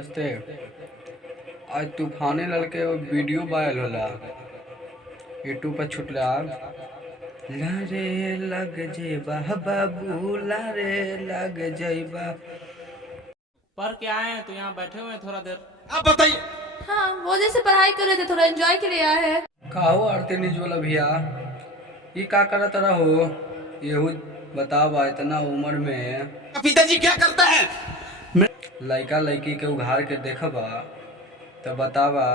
नमस्ते। आज तूफानी लड़के वो वीडियो वायरल होला यूट्यूब पर छुटला। लारे लग जेबा बाबू, लारे लग जेबा। पढ़ के आए हैं तो यहाँ बैठे हुए हैं थोड़ा देर। आप बताइए। हाँ, वो जैसे पढ़ाई कर रहे थे, थोड़ा एंजॉय के लिए आए हैं। काहो आरती निजवला भैया, ये का करत रहो? येहू बतावा, इतना उम्र में पिताजी क्या करता है? लड़का लड़की के उघार के देखबा तो बतावा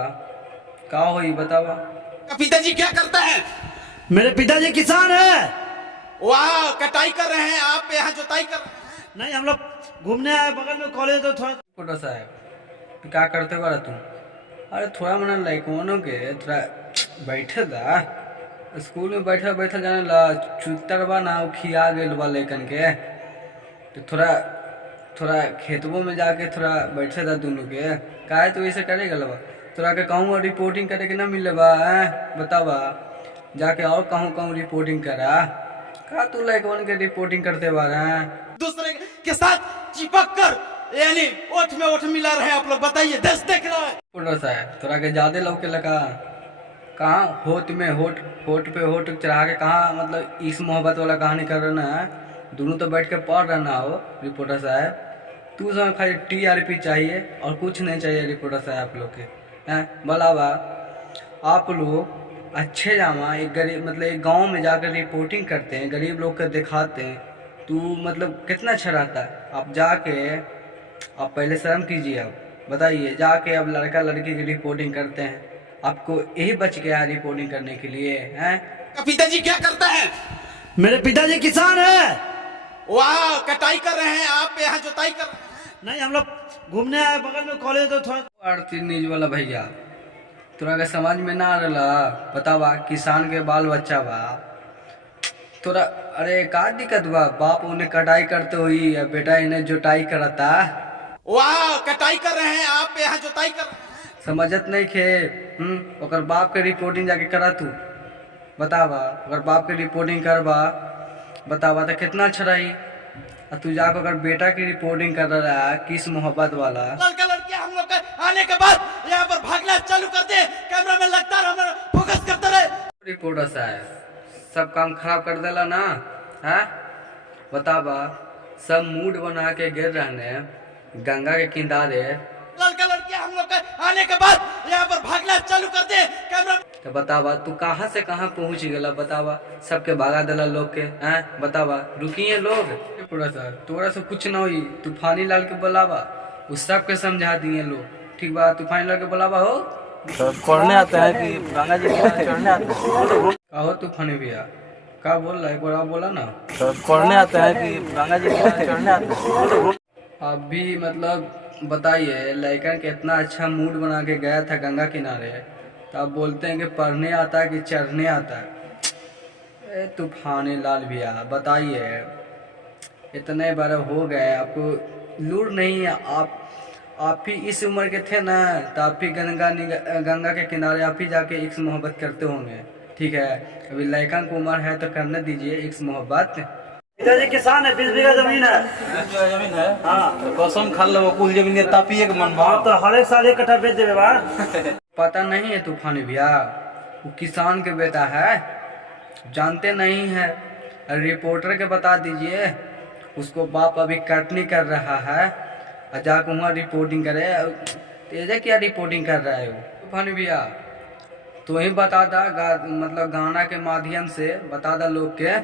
का होई, बतावा। पिताजी क्या करता है? मेरे पिताजी किसान है। वाह, कटाई कर रहे हैं, आप यहाँ जुताई कर रहे हैं। नहीं, हम लोग घूमने आए, बगल में कॉलेज तो थोड़ा। फोटो साहब क्या करते बारा तुम? अरे थोड़ा मना लड़कों के थोड़ा बैठे दा, स्कूल में बैठे बैठे जाने ला चुतर बा ना, खिया गेल बा लड़कन के। तो थोड़ा खेतों में जाके थोड़ा बैठे था दोनों के। काहे तो ऐसे करे गल बा? थोड़ा के कहूँ रिपोर्टिंग करे के ना मिले बा, बतावा जाके और कहूँ रिपोर्टिंग करा। का तू लड़कन के रिपोर्टिंग करते बारा दूसरे के साथ चिपक कर, यानी ओठ में ओठ मिला रहे हैं आप लोग। बताइए, देश देख रहा है। फोटो साहब थोड़ा के ज्यादा लौके लगा। कहाँ होठ में होठ पे होठ चढ़ा के कहाँ, मतलब इस मोहब्बत वाला कहानी कर रहा है। दोनों तो बैठ के पढ़ रहा ना हो रिपोर्टर साहब। तू सब खाली TRP चाहिए और कुछ नहीं चाहिए रिपोर्टर साहब आप लोग के, हैं बलावा। आप लोग अच्छे जामा एक गरीब, मतलब एक गांव में जाकर रिपोर्टिंग करते हैं, गरीब लोग को दिखाते हैं। तू मतलब कितना अच्छा रहता है। आप जाके आप पहले शर्म कीजिए। अब बताइए, जाके अब लड़का लड़की की रिपोर्टिंग करते हैं। आपको यही बच गया है रिपोर्टिंग करने के लिए, हैं? पिताजी क्या करता है? मेरे पिताजी किसान है। वाह, कटाई कर रहे हैं, आप यहाँ जुताई कर रहे हैं। नहीं, हम लोग घूमने आए, बगल में कॉलेज तो थोड़ा। आरती न्यूज वाला भैया, तोरा के समझ में ना आ रहा, बतावा किसान के बाल बच्चा बा तोरा। अरे का दिक्कत बा? बाप उन्हें कटाई करते हुई या बेटा इन्हें जुताई करता। वाह, कटाई कर रहे हैं, आप यहाँ जुताई कर रहे हैं। समझत नहीं खे। ओकर बाप के रिपोर्टिंग जाके करा तू, बतावा। अगर बाप के रिपोर्टिंग करबा, बतावा तो कितना अच्छा रही। और तू जाकर अगर बेटा की रिपोर्टिंग कर रहा है, किस मोहब्बत वाला। लड़का लड़कियां हम लोग का आने के बाद यहाँ पर भागना चालू कर दे, कैमरा में लगता रहे, हमें फोकस करते रहे। रिपोर्टर साहब सब काम खराब कर देला ना, है बतावा। सब मूड बना के गिर रहने गंगा के किनारे। लड़का लड़कियां हम लोग का आने के बाद यहाँ पर भागना चालू कर दे, कैमरा। तो बतावा तू कहाँ से कहाँ पहुँच गया, बतावा। सबके भागा दिला लोग के, हैं बतावा। रुकिए लोग, रिपोर्टर साहब तोरा से कुछ ना हुई। तूफानी लाल के बुलावा, उस सब के समझा दिए लोग, ठीक बा। तूफानी लाल के बुलावा हो तो पढ़ने आता है कि गंगा जी चढ़ने आता है? हो तूफानी भैया का बोल रहा है, एक बार आप बोला ना। तो पढ़ने आता है कि गंगा जी चढ़ने आता है? आप भी मतलब बताइए, लड़कन के इतना अच्छा मूड बना के गया था गंगा किनारे, तो आप बोलते हैं कि पढ़ने आता है कि चढ़ने आता है। तूफानी लाल भैया बताइए, इतने बार हो गए, आपको लूर नहीं है। आप भी इस उम्र के थे ना, तो आप भी गंगा के किनारे आप ही जाके इक्स मोहब्बत करते होंगे, ठीक है। अभी लड़का की उम्र है तो करने दीजिए इक्स मोहब्बत। पिताजी किसान है, 20 बीघा जमीन है। जमीन है? हाँ, तो कसम खा लो कुल जमीन के तापिए के मन भाव। तो हर एक साल 1 कट्ठा बेच देवे बा। पता नहीं है तूफानी भैया, वो किसान के बेटा है, जानते नहीं है। रिपोर्टर के बता दीजिए, उसको बाप अभी कटनी कर रहा है और जाकर वहाँ रिपोर्टिंग करे। तेजा क्या रिपोर्टिंग कर रहा है वो? तूफानी भैया तो ही बता दा, मतलब गाना के माध्यम से बता दा लोग के।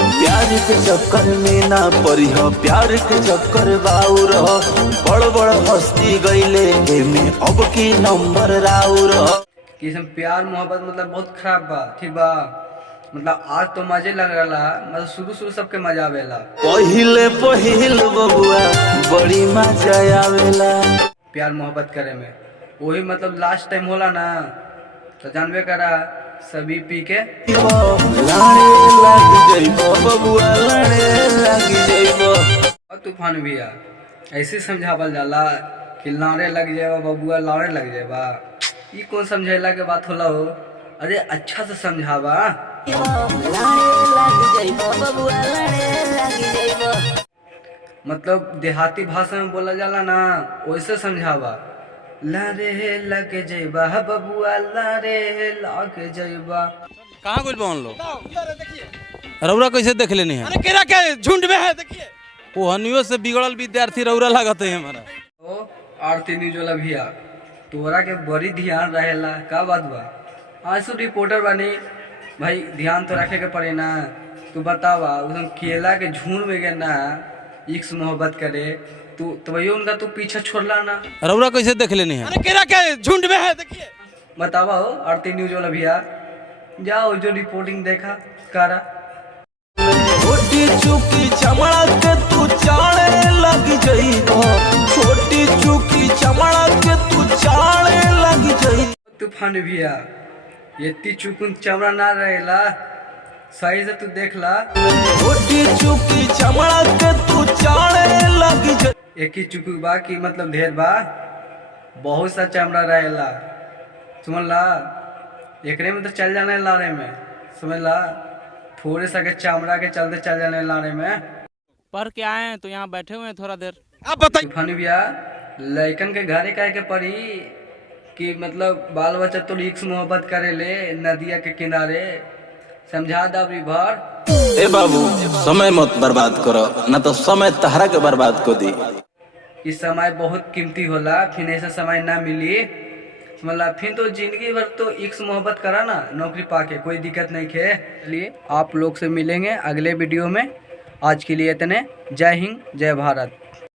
प्यार के चक्कर में ना पड़ी हो, प्यार के चक्कर बाउर हो। बड़ बड़ हस्ती गईले एमे अब की नंबर राउर हो। किस्म प्यार मोहब्बत मतलब बहुत खराब बा, ठीक बा। मतलब आज तो मजे लग रहा, मतलब शुरू सबके मजा आवेला। पहिल बबुआ बड़ी मजा आवेला प्यार मोहब्बत करे में, वही मतलब लास्ट टाइम होला ना, तो जानबे करा सभी पी के लाने लग जइबो बबुआ, लाने लग जइबो। और तूफान भैया ऐसे समझावल जाला कि लाड़े लग जाएगा बबुआ, लाड़े लग जाएगा। ये कौन समझेला के बात होला हो? अरे अच्छा से समझावा। मतलब देहाती भाषा में बोला जाला ना, वैसे समझावा। लारे लगे जइबा बबुआ, लारे लगे जइबा। कहाँ कुछ बोल लो बताओ, ये रहे, देखिए रौरा कैसे देख लेनी है? अरे केरा के झुंड में है, देखिए वो हनियो से बिगड़ल विद्यार्थी रौरा लागत है हमारा। तो आरती न्यूज वाला भैया, तोरा के बड़ी ध्यान रहेला, का बात बा? आज तू रिपोर्टर बनी भाई, ध्यान तो रखे के पड़े ना। तू बतावा, उसम केला के झुंड में गए ना, इश्क मोहब्बत करे, तू तो भैया उनका तू पीछे छोड़ला ना। रौरा कैसे देख लेनी है? अरे केरा के झुंड में है, देखिए बतावा हो आरती न्यूज वाला भैया, जाओ जो रिपोर्टिंग देखा करा। छोटी चुकी चमड़ा के तू चाले लग जइबो, छोटी चुकी चमड़ा के तू चाले लग जइबो। तूफान भैया, ये ती चुकुन चमड़ा ना रहेला, सही से तू देख ला। छोटी चुकी चमड़ा के तू चाले लग जइबो। एक ही चुकू बा की मतलब ढेर बा, बहुत सा चमड़ा रहेला, समझ ला। एकरे में तो चल जाने लारे में, समझ ला। थोड़े सा के चमड़ा के चलते चल जाने लारे में। पढ़ के आए हैं तो यहाँ बैठे हुए हैं थोड़ा देर। आप बताइए। तूफान भैया, लड़कन के घरे कहे के पड़ी कि मतलब बाल बच्चा तो इश्क मोहब्बत करे ले नदिया के किनारे, समझा दाबरी भर। ए बाबू, समय मत बर्बाद करो, ना तो समय तहरा के बर्बाद को दी। इस समय बहुत कीमती होला, फिर ऐसा समय ना मिली, मतलब फिर तो जिंदगी भर तो इश्क मोहब्बत करा ना, नौकरी पाके कोई दिक्कत नहीं है। चलिए आप लोग से मिलेंगे अगले वीडियो में। आज के लिए इतने। जय हिंद, जय भारत।